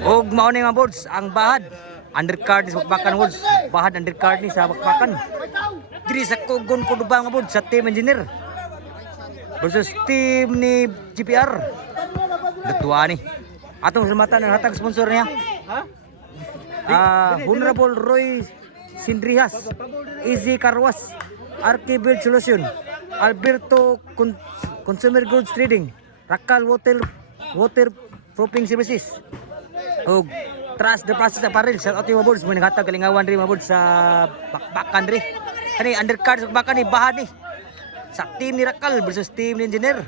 Og mao ni mga boards ang bahad undercard ni sa bakbakan boards. Bahad undercard ni sa bakbakan. Diri sa Kugon Kuduba mga boards sa team engineer versus team ni GPR. Dua ni. Atong salamatan ang hatag sponsor niya. Honorable Roy Sindrihas, Easy Carwas, Archibald Solution, Alberto Consumer Goods Trading, Rakal Waterproofing Services, og Trust the Process Apparel. Shout out to mga boards, may naghatag kalingawan rin mga boards sa bakbakan rin. Kani undercard sa bakbakan ni bahad ni sa team ni Rakal versus team ni Engineer.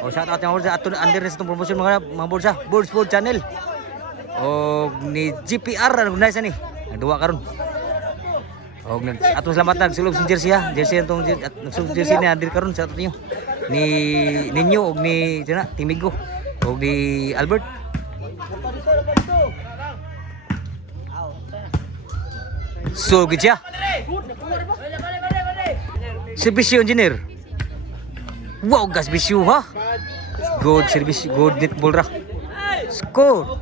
O shout out mga boards ato under sa itong promotion mga boards sa Boards Sport Channel. O ni GPR ang nice ni. Nagduwa karon. Og atong salamat nagsulog sa jersey ha. Jersey atong nagsulog jersey ni Adir karon sa ato niyo. Ni Ninyo og ni Timigo og ni Albert. So good siya. Service engineer. Wow, gas bisyo ha. Good service, good netball ra. Score.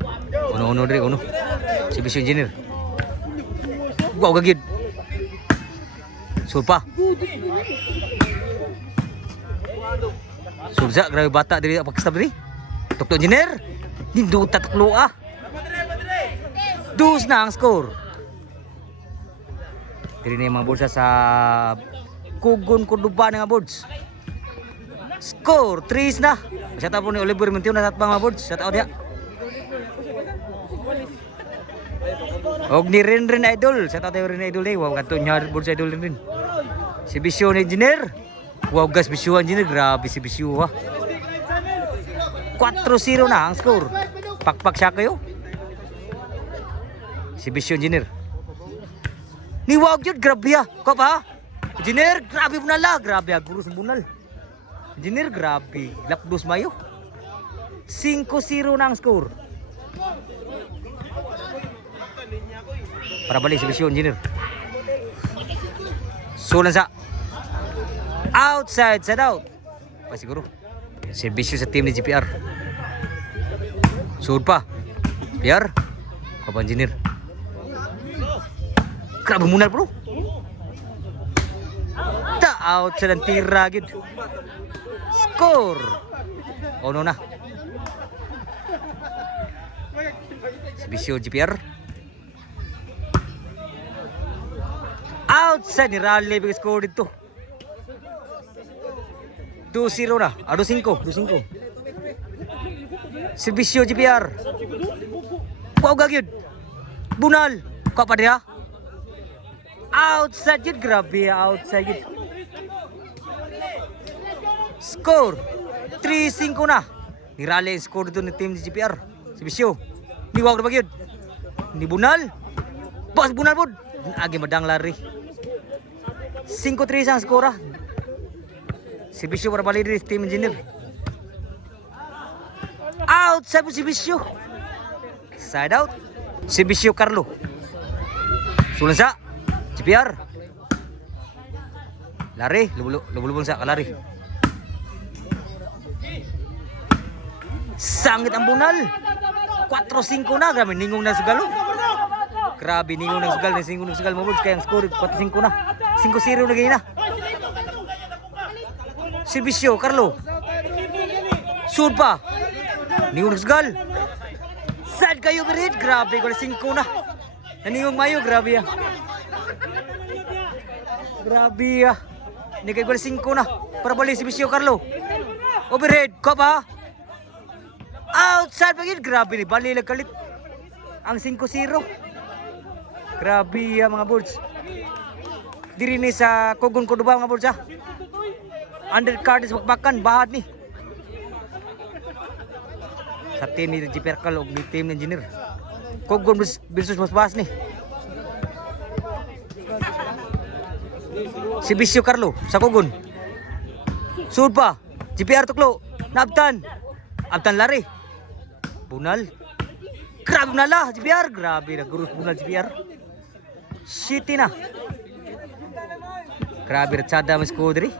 Uno dre uno. Service engineer. Wow, gagid. Sulpa. Sulza, grabe bata diri pagkastab diri. Doktor engineer. Nindo tataklo ah. Dus na ang score. Diri na yung mga bulsa sa Kugon Kuduba nga boards. Score 3 na. Shout out po ni Oliver Mentio na sa mga boards. Shout out dia. Og ni Ren Idol. Shout out ni Ren Idol day. Wow, kanto nya boards idol rin. Si Bisyo Engineer. Wow, gas Bisyo Engineer. Grabe si Bisyo ha. 4-0 na ang score. Pakpak siya kayo. Si Bisyo Engineer. Ni wow yun, grabe ha. Kop ha? Engineer, grabe mo nala. Grabe ha, gurus bunal. Engineer, grabe. Lapdos mayo. 5-0 na ang score. Para balik si Bisyo Engineer. Sulan sa outside, side out. Pa siguro. Servisyo sa team ni GPR. Sud pa. PR. Kapa engineer. Grabe munal bro. Ta out sa tira gid. Score. Ono na. Servisyo GPR. Outside ni Raleigh big score dito. 2-0 na. 2-5. Servisyo GPR. Wow gagid. Bunal. Kau pa dia? Outside yun. Grabe outside yun. Score 3-5 na. Nirali ang score dito ng team ni GPR. Servisyo. Ni wow na ba yun? Ni Bunal. Boss Bunal po. Agi madang lari. 5-3 ang score ah. Servisyo para balik dari team engineer. Outside po Servisyo. Side out. Servisyo Carlo. Sulan sa GPR. Lari, lubulubon sa kalari. Sangit ang Bunal. 4-5 na. Grabe, ningong na sugalo. Grabe, ningong na sugal. Mabud, kaya ang score 4-5 na. 5-0 na ganyan na. Servisyo, Carlo. Sud pa. Ningong na sugal. Sad kayo berit. Grabe, 5 na. Naningong mayo, grabe ya. Grabe ya. Nigay 5 na. Para balik Servisyo, Carlo. Overhead, kop ha. Outside bagid, grabe ni bali lang kalit. Ang 5-0. Grabe ya mga boards. Diri ni sa Kugon Kuduba mga boards ha. Undercard is bakbakan, bahad ni. Sa team ni GPR Kal o ni team ni engineer. Kugon versus mas ni. Servisyo Carlo sa Kugon. Sud pa. GPR tuklo. Nabtan. Abtan lari. Bunal. Grabe na la GPR. Grabe na gurus Bunal GPR. City na. Grabe ratsada mas ko diri.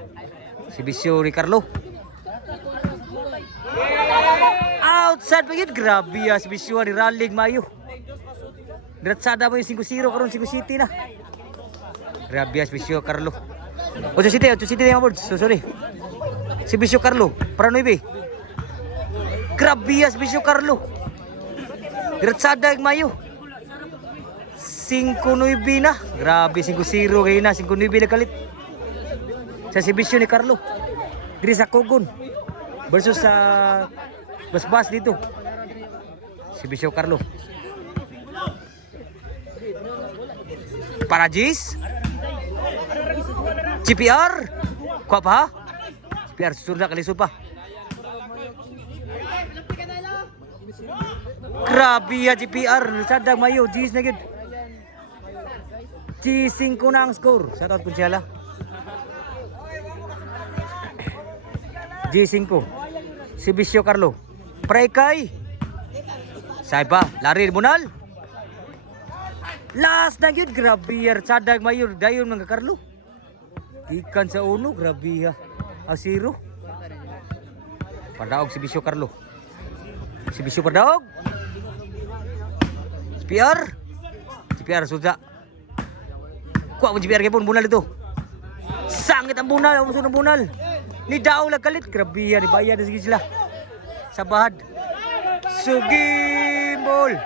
Servisyo ni Carlo. outside pa yun. Grabe si Bisyo ni Ralig Mayo. Diratsada mo yung 5-0 karon 5 City na. Grabe si Bisyo Carlo. 8 City na mga boards. So sorry. Si Bisyo Carlo, para 9. Grabe si Bisyo Carlo. Diratsada Mayo. 5-9 na. Grabe 5-0 kayo na. 5-9 na kalit. Sa si Bisyo ni Carlo. Diri sa Kogon. Versus sa Basbas dito. Si Bisyo Carlo. Para Jis. GPR. Kuha pa ha? GPR susunod na kalisod pa. Grabe ya GPR. Sadang Mayo. Jis na gid. G5 na ang score. Shout out kung siyala. G5. Si Bisyo Carlo. Prekay. Saiba. Lari Bunal. Last na yun. Grabe ya. Sadag Mayor. Dayon mga Carlo. Ikan sa uno. Grabe ya. Asiro. Padaog si Bisyo Carlo. Si Bisyo padaog. GPR. GPR sudah. Kuha mo GPR kaya po. Bunal ito. Sangit ang bunal. Ang musunod ng bunal. Ni daw lang kalit. Grabe yan. Ibayan na sige sila. Sa bahad. Sugimol.